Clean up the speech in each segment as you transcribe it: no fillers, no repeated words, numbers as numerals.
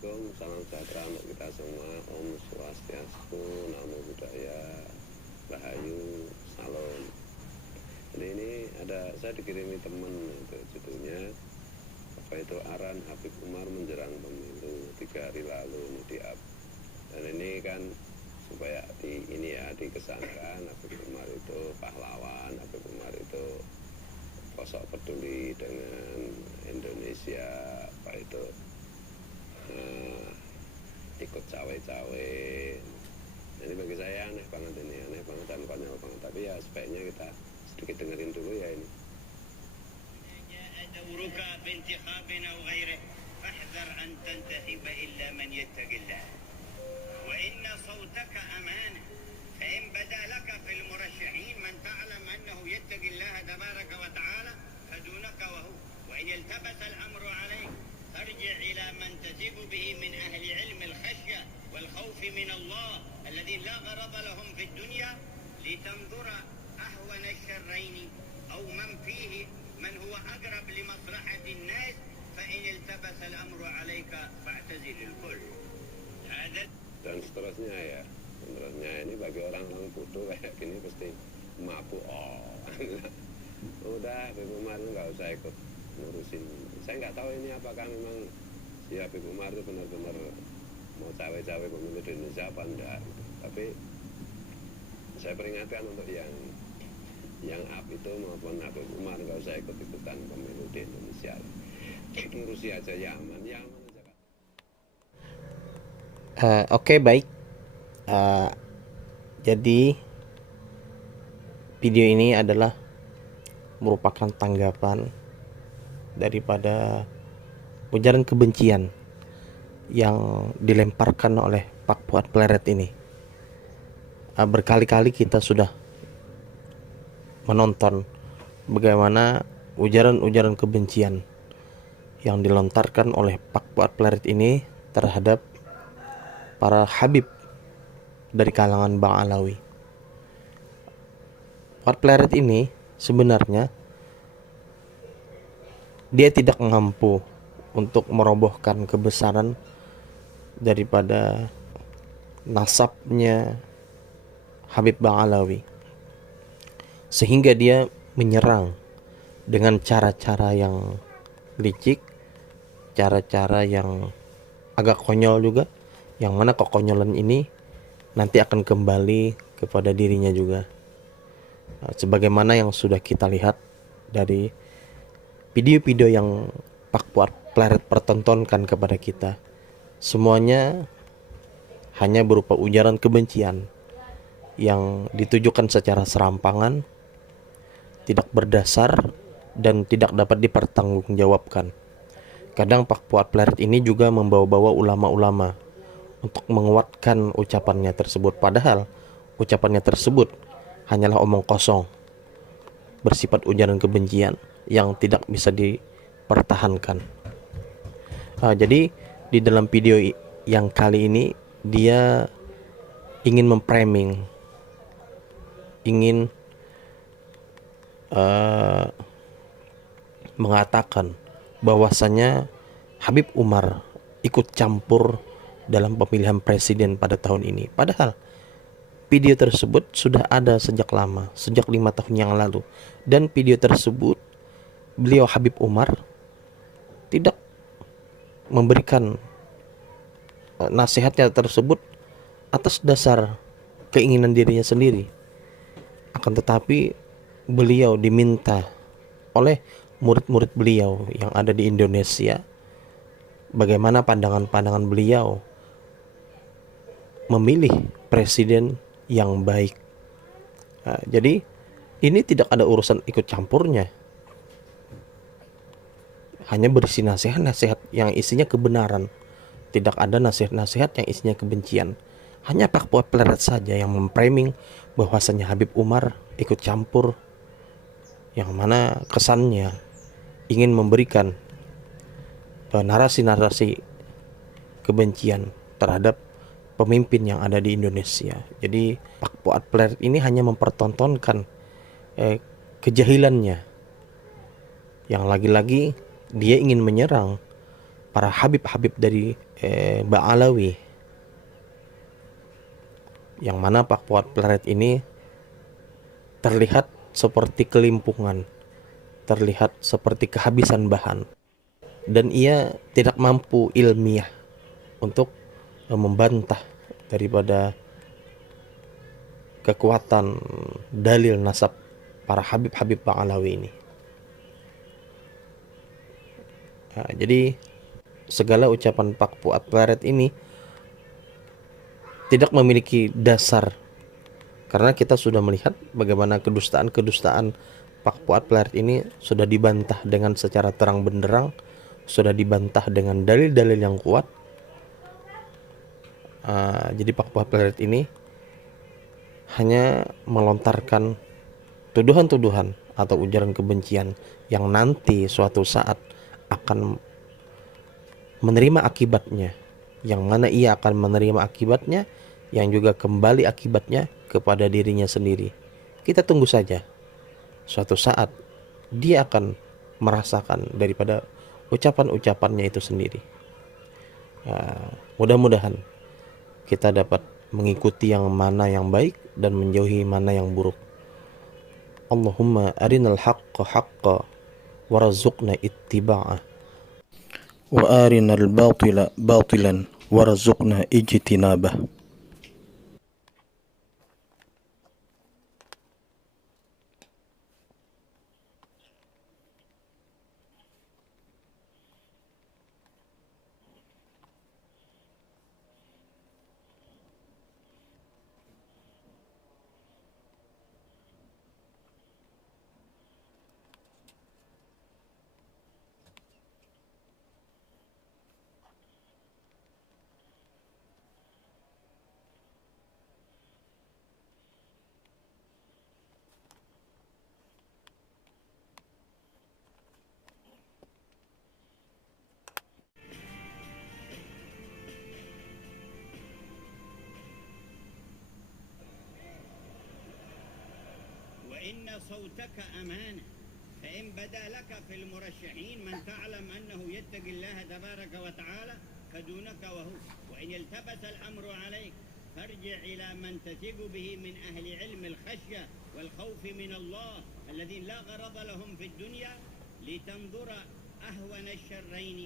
Assalamualaikum, salam sejahtera untuk kita semua. Om Swastiastu, Namo Buddhaya, Rahayu, Salam. Ini saya dikirimi teman itu judulnya apa itu Aran Habib Umar menjelang pemilu 3 hari lalu ini di up. Dan ini kan supaya dikesankan Habib Umar itu pahlawan, Habib Umar itu sosok peduli dengan Indonesia, apa itu ikut cawe-cawe. Ini bagi saya aneh banget dan konyol banget. Tapi ya sebaiknya kita sedikit dengerin dulu ya ini. دورك بانتخابنا وغيره فاحذر أن تنتخب إلا من يتقي الله وإن صوتك أمانة فإن بدا لك في المرشحين من تعلم أنه يتقي الله تبارك وتعالى فدونك وهو وإن التبس الأمر عليك ترجع إلى من تثق به من أهل علم الخشية والخوف من الله الذين لا غرض لهم في الدنيا لتنظر أهون الشرين أو من فيه من هو أقرب لمصلحة الناس فإن التبس الأمر عليك فاعتزل الكل هذا. Dan seterusnya ini bagi orang-orang bodoh kayak gini pasti mabuk. Udah Habib Umar nggak usah ikut ngurusin. Saya nggak tahu ini apakah memang si Habib Umar itu benar-benar mau cawe-cawe pemilu di Indonesia apa enggak gitu. Tapi saya peringatkan untuk yang up itu maupun Habib Umar nggak usah ikut-ikutan pemilu di Indonesia. Ngurusi aja Yaman aja. Oke, baik. Jadi video ini adalah merupakan tanggapan daripada ujaran kebencian yang dilemparkan oleh Pak Fuad Pleret ini. Berkali-kali kita sudah menonton bagaimana ujaran-ujaran kebencian yang dilontarkan oleh Pak Fuad Pleret ini terhadap para habib dari kalangan Bang Alawi. Fuad Pleret ini sebenarnya dia tidak mampu untuk merobohkan kebesaran daripada nasabnya Habib Bang Alawi, sehingga dia menyerang dengan cara-cara yang licik, cara-cara yang agak konyol juga, yang mana kekonyolan ini nanti akan kembali kepada dirinya juga. Sebagaimana yang sudah kita lihat dari video-video yang Pak Fuad Pleret pertontonkan kepada kita, semuanya hanya berupa ujaran kebencian yang ditujukan secara serampangan, tidak berdasar, dan tidak dapat dipertanggungjawabkan. Kadang Pak Fuad Pleret ini juga membawa-bawa ulama-ulama untuk menguatkan ucapannya tersebut, padahal ucapannya tersebut hanyalah omong kosong, bersifat ujaran kebencian yang tidak bisa dipertahankan. Jadi di dalam video yang kali ini dia ingin memframing, ingin mengatakan bahwasanya Habib Umar ikut campur dalam pemilihan presiden pada tahun ini. Padahal video tersebut sudah ada sejak lama, sejak 5 tahun yang lalu. Dan video tersebut beliau Habib Umar tidak memberikan nasihatnya tersebut atas dasar keinginan dirinya sendiri. Akan tetapi beliau diminta oleh murid-murid beliau yang ada di Indonesia bagaimana pandangan-pandangan beliau memilih presiden yang baik. Jadi ini tidak ada urusan ikut campurnya, hanya berisi nasihat-nasihat yang isinya kebenaran, tidak ada nasihat-nasihat yang isinya kebencian. Hanya Pak Fuad Pleret saja yang memframing bahwasanya Habib Umar ikut campur, yang mana kesannya ingin memberikan narasi-narasi kebencian terhadap pemimpin yang ada di Indonesia. Jadi Pak Fuad Pleret ini hanya mempertontonkan kejahilannya, yang lagi-lagi dia ingin menyerang para habib-habib dari Ba'alawi, yang mana Pak Fuad Pleret ini terlihat seperti kelimpungan, terlihat seperti kehabisan bahan, dan ia tidak mampu ilmiah untuk membantah daripada kekuatan dalil nasab para habib-habib Ba'alawi ini. Nah, jadi segala ucapan Pak Fuad Pleret ini tidak memiliki dasar, karena kita sudah melihat bagaimana kedustaan-kedustaan Pak Fuad Pleret ini sudah dibantah dengan secara terang benderang, sudah dibantah dengan dalil-dalil yang kuat. Jadi Pak Fuad Pleret ini hanya melontarkan tuduhan-tuduhan atau ujaran kebencian yang nanti suatu saat akan menerima akibatnya, yang mana ia akan menerima akibatnya, yang juga kembali akibatnya kepada dirinya sendiri. Kita tunggu saja, suatu saat dia akan merasakan daripada ucapan-ucapannya itu sendiri. Mudah-mudahan kita dapat mengikuti yang mana yang baik dan menjauhi mana yang buruk. Allahumma arinal haqqa haqqa warzuqna ittiba'ah, wa arinal batila batilan warzuqna ijtinabah. وإن صوتك أمانة فإن بدا لك في المرشحين من تعلم أنه يتقي الله تبارك وتعالى فدونك وهو، وإن التبس الأمر عليك فارجع إلى من تثق به من أهل علم الخشية والخوف من الله الذين لا غرض لهم في الدنيا لتنظر أهون الشرين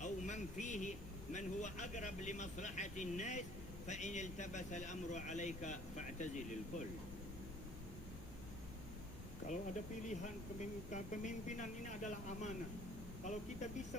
أو من فيه من هو أقرب لمصلحة الناس، فإن التبس الأمر عليك فاعتزل الكل. Kalau ada pilihan kepemimpinan ini adalah amanah. Kalau kita bisa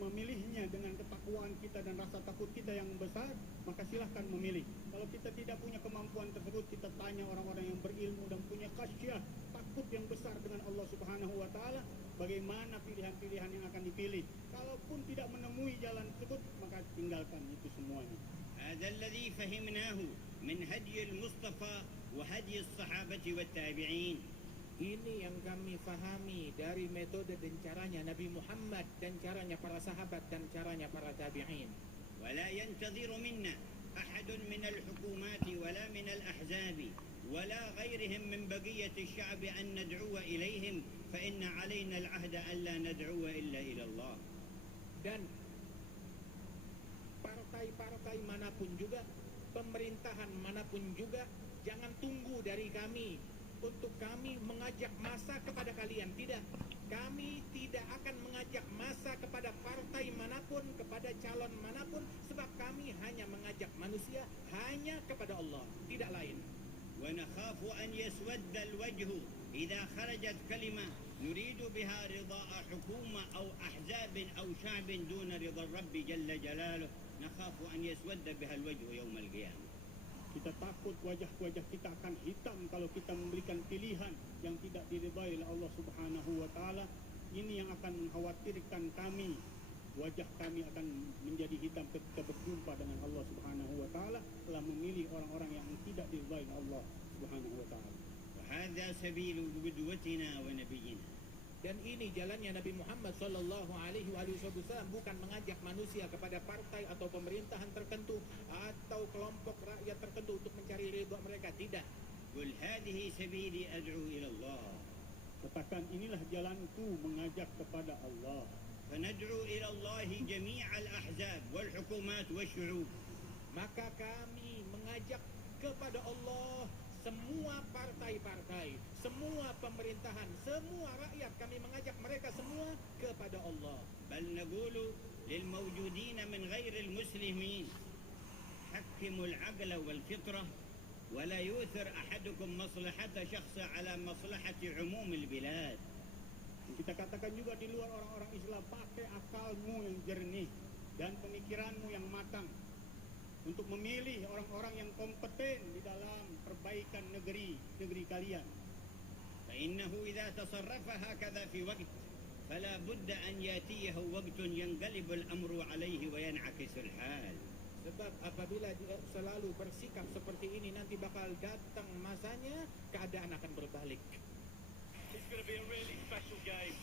memilihnya dengan ketakwaan kita dan rasa takut kita yang besar, maka silahkan memilih. Kalau kita tidak punya kemampuan tersebut, kita tanya orang-orang yang berilmu dan punya khasyah, takut yang besar dengan Allah Subhanahu wa Ta'ala, bagaimana pilihan-pilihan yang akan dipilih. Kalaupun tidak menemui jalan tersebut, maka tinggalkan itu semuanya. هذا الذي فهمناه من هدي المصطفى وهدي الصحابة والتابعين. Ini yang kami fahami dari metode dan caranya Nabi Muhammad dan caranya para sahabat dan caranya para tabi'in. ولا ينتظر منا أحد من الحكومات ولا من الأحزاب ولا غيرهم من بقية الشعب أن ندعو إليهم، فإن علينا العهد ألا ندعو إلا إلى الله. Dan partai-partai manapun juga, pemerintahan manapun juga, jangan tunggu dari kami untuk kami mengajak massa kepada kalian. Tidak, kami tidak akan mengajak massa kepada partai manapun, kepada calon manapun, sebab kami hanya mengajak manusia hanya kepada Allah, tidak lain. ونخاف أن يسود الوجه إذا خرجت كلمة نريد بها رضاء حكومة أو أحزاب أو شعب دون رضا الرب جل جلاله، نخاف أن يسود بها الوجه يوم القيامة. Kita takut wajah-wajah kita akan hitam kalau kita memberikan pilihan yang tidak diridhai oleh Allah Subhanahu wa Ta'ala. Ini yang akan mengkhawatirkan kami. Wajah kami akan menjadi hitam ketika berjumpa dengan Allah Subhanahu wa Ta'ala, telah memilih orang-orang yang tidak diridhai oleh Allah Subhanahu wa Ta'ala. وهذا سبيل قدوتنا ونبينا. Dan ini jalannya Nabi Muhammad sallallahu alaihi wasallam, bukan mengajak manusia kepada partai atau pemerintahan tertentu atau kelompok rakyat tertentu untuk mencari ridha mereka, tidak. قل هذه سبيلي أدعو إلى الله. Katakan, inilah jalanku mengajak kepada Allah. فندعو إلى الله جميع الأحزاب والحكومات والشعوب. Maka kami mengajak kepada Allah semua partai-partai, semua pemerintahan, semua rakyat, kami mengajak mereka semua kepada Allah. بل نقول للموجودين من غير المسلمين حكموا العقل والفطرة ولا يؤثر أحدكم مصلحة شخص على مصلحة عموم البلاد. Kita katakan juga di luar orang-orang Islam, pakai akalmu yang jernih dan pemikiranmu yang matang untuk memilih orang-orang yang kompeten di dalam perbaikan negeri kalian. فإنه إذا تصرف هكذا في وقت فلا بد أن يأتيه وقت ينقلب الأمر عليه وينعكس الحال. Sebab apabila dia selalu bersikap seperti ini, nanti bakal datang masanya keadaan akan berbalik. It's going to be a really special game.